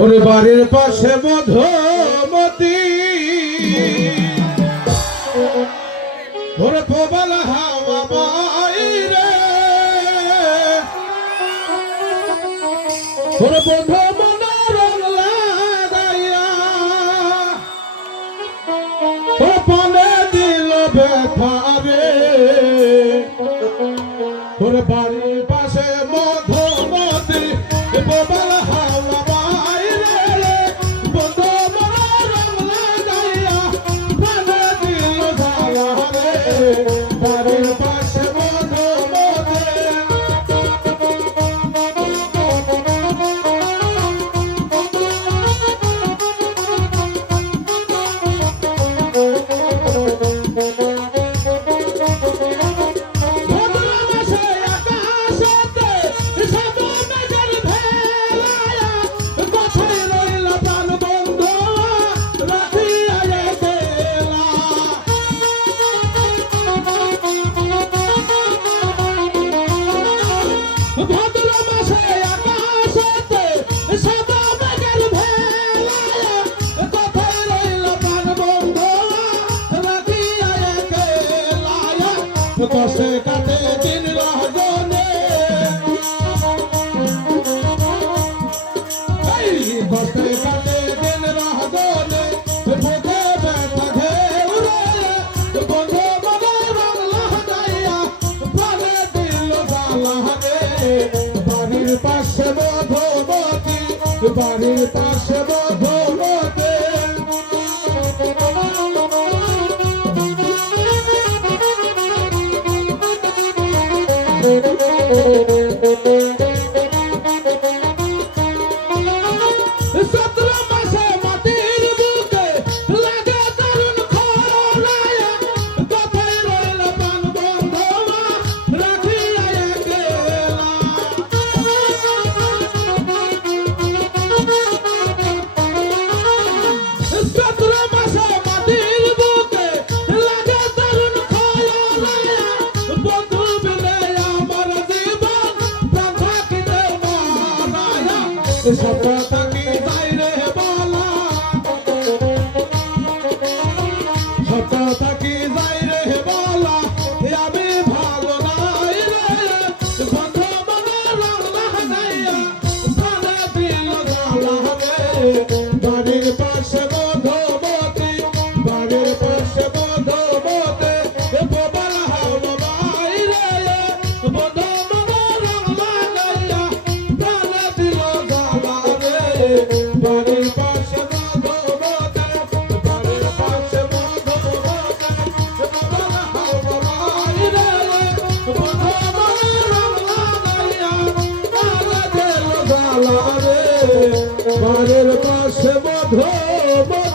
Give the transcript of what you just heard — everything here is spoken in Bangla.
ওরে বাড়ির পাশে মধুমতি ওরে প্রবল হাওয়া বাইরে ওরে বন্ধু মনোরম লাগাইয়া ও পানে দিল ব্যথারে ওরে বাড়ির পাশে মধুমতি প্রবল হাওয়া বাইরে বন্ধু মনোরম লাগাইয়া পানে দিল ঝালারে বাড়ির পাশে মধুমতি কষ্টে কাটে দিন রজনে কষ্টে কাটে দিন রজনে বুকে ব্যথা ঘেউরে বন্ধু মনোরম লাগাইয়া প্রাণে দিল জ্বালানে বাড়ির পাশে মধুমতি বাড়ির পাশে মধুমতি সতেরো মাসে মাটির বুকে লাগে দারুণ খরায়া কোথায় রইল প্রাণ বন্ধুয়া রাখিয়া গেলা সতেরো মাসে মাটির বুকে লাগে দারুণ খরায়া বন্ধু বিনে আমার জীবন প্রাণ থাকিতে মারায়া সততা কি যাই রে বলা সততা কি যাই রে বলা আমি ভালো নাই রে বন্ধু মনোরম লাগাইয়া প্রাণে দিল জ্বালা রে বাড়ির পাশে মধুমতি বাড়ির পাশে মধুমতি প্রবল হাওয়া বাইরে বন্ধু মনোরম লাগাইয়া প্রাণে দিল জ্বালা রে বাড়ির পাশে মধুমতি বাড়ির পাশে মধুমতি প্রবল হাওয়া বাইরে বন্ধু মনোরম লাগাইয়া প্রাণে দিল জ্বালা রে বাড়ির পাশে মধুমতি